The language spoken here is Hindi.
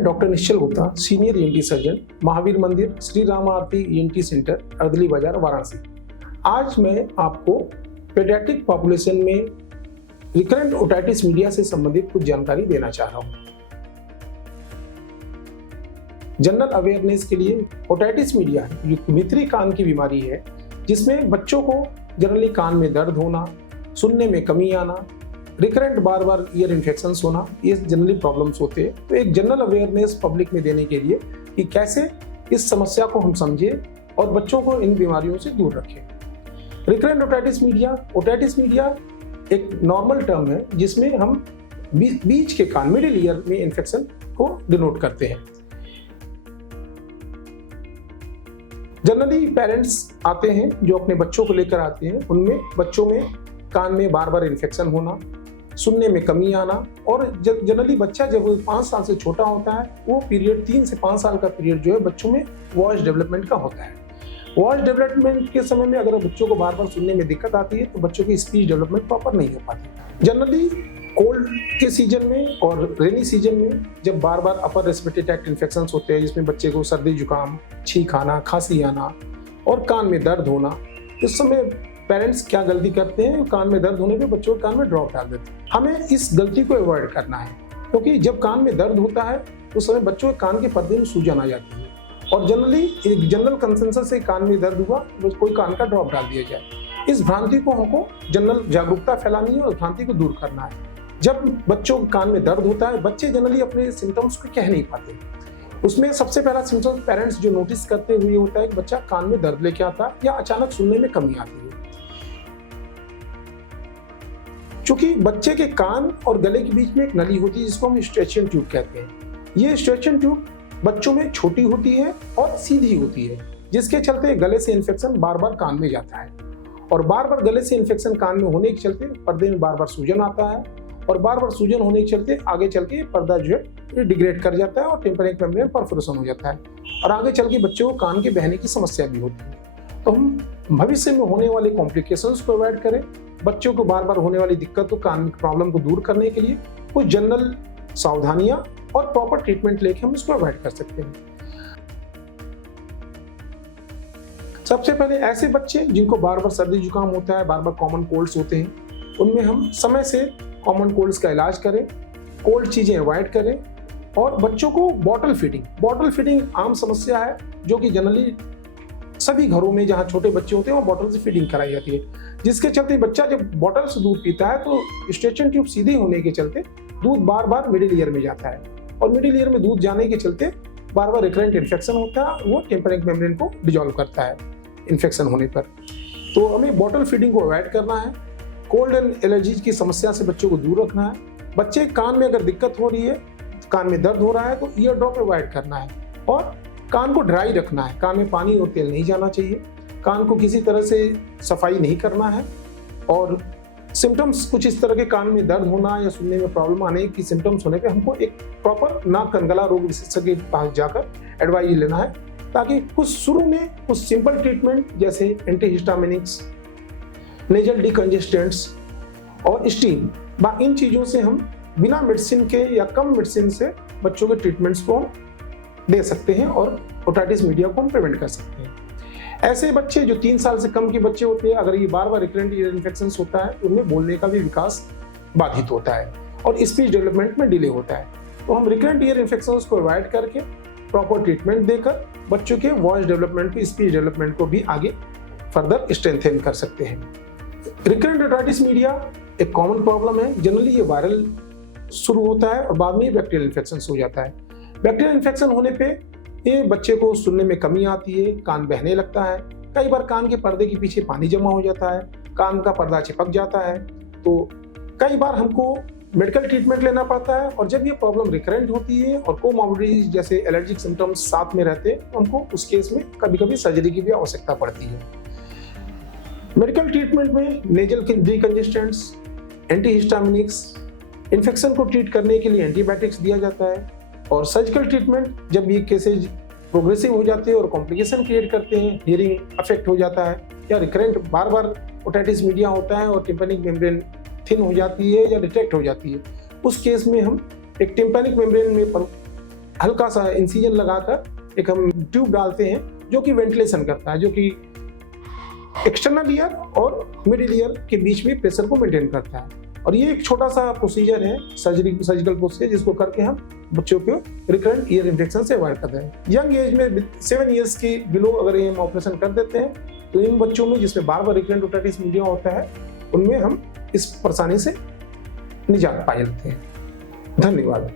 मैं doctor Nishchal Gupta, senior ENT surgeon, Mahavir Mandir Shri Ram Aarti ENT centre, Ardali Bazar, Varanasi. आज मैं आपको पेडियाट्रिक पॉपुलेशन में रिकरेंट ओटाइटिस मीडिया से संबंधित कुछ जानकारी देना चाह रहा हूँ। जनरल अवेयरनेस के लिए ओटाइटिस मीडिया भीतरी कान की बीमारी है जिसमें बच्चों को जनरली कान में दर्द होना, सुनने में कमी आना, रिकरेंट बार बार ईयर इन्फेक्शंस होना, ये जनरली प्रॉब्लम्स होते हैं। तो एक जनरल अवेयरनेस पब्लिक में देने के लिए कि कैसे इस समस्या को हम समझें और बच्चों को इन बीमारियों से दूर रखें। रिकरेंट ओटाइटिस मीडिया एक नॉर्मल टर्म है जिसमें हम बीच के कान, मिडिल ईयर में इन्फेक्शन को डिनोट करते हैं। जनरली पेरेंट्स आते हैं जो अपने बच्चों को लेकर आते हैं, उनमें बच्चों में कान में बार बार इन्फेक्शन होना, सुनने में कमी आना, और जनरली बच्चा जब 5 साल से छोटा होता है वो पीरियड 3 से 5 साल का पीरियड जो है बच्चों में वॉइस डेवलपमेंट का होता है। वॉइस डेवलपमेंट के समय में अगर बच्चों को बार बार सुनने में दिक्कत आती है तो बच्चों की स्पीच डेवलपमेंट प्रॉपर नहीं हो पाती। जनरली कोल्ड के सीजन में और रेनी सीजन में जब बार बार अपर रेस्पिरेटरी ट्रैक्ट इन्फेक्शंस होते हैं जिसमें बच्चे को सर्दी जुकाम, छींक आना, खांसी आना और कान में दर्द होना, इस समय पेरेंट्स क्या गलती करते हैं, कान में दर्द होने पे बच्चों के कान में ड्रॉप डाल देते हैं। हमें इस गलती को अवॉइड करना है क्योंकि जब कान में दर्द होता है उस समय बच्चों के कान के पर्दे में सूजन आ जाती है और जनरली एक जनरल कंसेंसस से कान में दर्द हुआ बस कोई कान का ड्रॉप डाल दिया जाए। इस भ्रांति को हमको जनरल जागरूकता फैलानी है और भ्रांति को दूर करना है। जब बच्चों के कान में दर्द होता है बच्चे जनरली अपने सिम्टम्स को कह नहीं पाते। उसमें सबसे पहला सिम्टम्स पेरेंट्स जो नोटिस करते हुए होता है कि बच्चा कान में दर्द लेके आता है या अचानक सुनने में कमी आती है। क्योंकि बच्चे के कान और गले के बीच में एक नली होती है जिसको हम स्ट्रेचियन ट्यूब कहते हैं। ये स्ट्रेचियन ट्यूब बच्चों में छोटी होती है और सीधी होती है जिसके चलते गले से इन्फेक्शन बार बार कान में जाता है और बार बार गले से इन्फेक्शन कान में होने के चलते पर्दे में बार बार सूजन आता है और बार बार सूजन होने के चलते आगे चल के पर्दा जो है डिग्रेड कर जाता है और टेम्परेक मेम्ब्रेन परफोरेशन हो जाता है और आगे चल के बच्चों को कान के बहने की समस्या भी होती है। तो हम भविष्य में होने वाले कॉम्प्लिकेशंस को अवॉइड करें, बच्चों को बार बार होने वाली दिक्कत कान की प्रॉब्लम को दूर करने के लिए कुछ जनरल सावधानियां और प्रॉपर ट्रीटमेंट लेके हम इसको अवॉइड कर सकते हैं। सबसे पहले ऐसे बच्चे जिनको बार बार सर्दी जुकाम होता है, बार बार कॉमन कोल्ड्स होते हैं, उनमें हम समय से कॉमन कोल्ड्स का इलाज करें, कोल्ड चीजें अवॉइड करें और बच्चों को बॉटल फीडिंग आम समस्या है जो कि जनरली सभी घरों में जहाँ छोटे बच्चे होते हैं वो बॉटल से फीडिंग कराई जाती है, जिसके चलते बच्चा जब बॉटल से दूध पीता है तो स्ट्रेचियन ट्यूब सीधी होने के चलते दूध बार बार मिडिल ईयर में जाता है और मिडिल ईयर में दूध जाने के चलते बार बार रिकरेंट इन्फेक्शन होता है, वो टेम्परेक मेम्ब्रेन को डिजॉल्व करता है इन्फेक्शन होने पर। तो हमें बॉटल फीडिंग को अवॉइड करना है, कोल्ड एंड एलर्जीज की समस्या से बच्चों को दूर रखना है। बच्चे कान में अगर दिक्कत हो रही है, कान में दर्द हो रहा है तो ईयर ड्रॉप अवॉइड करना है और कान को ड्राई रखना है, कान में पानी और तेल नहीं जाना चाहिए, कान को किसी तरह से सफाई नहीं करना है और सिम्टम्स कुछ इस तरह के कान में दर्द होना या सुनने में प्रॉब्लम आने की सिम्टम्स होने पे हमको एक प्रॉपर नाक कान गला रोग विशेषज्ञ के पास जाकर एडवाइस लेना है ताकि कुछ शुरू में कुछ सिंपल ट्रीटमेंट जैसे एंटीहिस्टामिनिक्स, नेजल डिकंजेस्टेंट्स और स्टीम, इन चीज़ों से हम बिना मेडिसिन के या कम मेडिसिन से बच्चों के ट्रीटमेंट्स को दे सकते हैं और ओटाइटिस मीडिया को हम प्रिवेंट कर सकते हैं। ऐसे बच्चे जो 3 साल से कम के बच्चे होते हैं, अगर ये बार बार रिकरेंट ईयर इन्फेक्शंस होता है तो उनमें बोलने का भी विकास बाधित होता है और स्पीच डेवलपमेंट में डिले होता है। तो हम रिकरेंट ईयर इन्फेक्शंस को अवॉइड करके प्रॉपर ट्रीटमेंट देकर बच्चों के वॉइस डेवलपमेंट को, स्पीच डेवलपमेंट को भी आगे फर्दर स्ट्रेंथन कर सकते हैं। रिकरेंट ओटाइटिस मीडिया एक कॉमन प्रॉब्लम है, जनरली ये वायरल शुरू होता है और बाद में बैक्टीरियल इन्फेक्शन हो जाता है। बैक्टीरियल इन्फेक्शन होने पे ये बच्चे को सुनने में कमी आती है, कान बहने लगता है, कई बार कान के पर्दे के पीछे पानी जमा हो जाता है, कान का पर्दा चिपक जाता है, तो कई बार हमको मेडिकल ट्रीटमेंट लेना पड़ता है और जब ये प्रॉब्लम रिकरेंट होती है और कोमॉर्बिडिटीज जैसे एलर्जिक सिम्टम्स साथ में रहते हैं तो हमको उस केस में कभी कभी सर्जरी की भी आवश्यकता पड़ती है। मेडिकल ट्रीटमेंट में नेजल डिकंजेस्टेंट्स, एंटीहिस्टामिनिक्स, इन्फेक्शन को ट्रीट करने के लिए एंटीबायोटिक्स दिया जाता है और सर्जिकल ट्रीटमेंट जब ये केसेज प्रोग्रेसिव हो जाते हैं और कॉम्प्लिकेशन क्रिएट करते हैं, हियरिंग अफेक्ट हो जाता है या रिकरेंट बार बार ओटाइटिस मीडिया होता है और टिम्पैनिक मेम्ब्रेन थिन हो जाती है या डिटेक्ट हो जाती है, उस केस में हम एक टिम्पैनिक मेम्ब्रेन में हल्का सा इंसिजन लगाकर एक हम ट्यूब डालते हैं जो कि वेंटिलेशन करता है, जो कि एक्सटर्नल ईयर और मिडिल ईयर के बीच में प्रेशर को मेंटेन करता है। और ये एक छोटा सा प्रोसीजर है, सर्जिकल प्रोसीजर, जिसको करके हम बच्चों को रिकरेंट ईयर इन्फेक्शन से अवॉइड करते हैं। यंग एज में 7 ईयर्स के बिलो अगर ये हम ऑपरेशन कर देते हैं तो इन बच्चों में जिसमें बार बार रिकरेंट ओटाइटिस मीडिया होता है, उनमें हम इस परेशानी से निजात पा लेते हैं। धन्यवाद।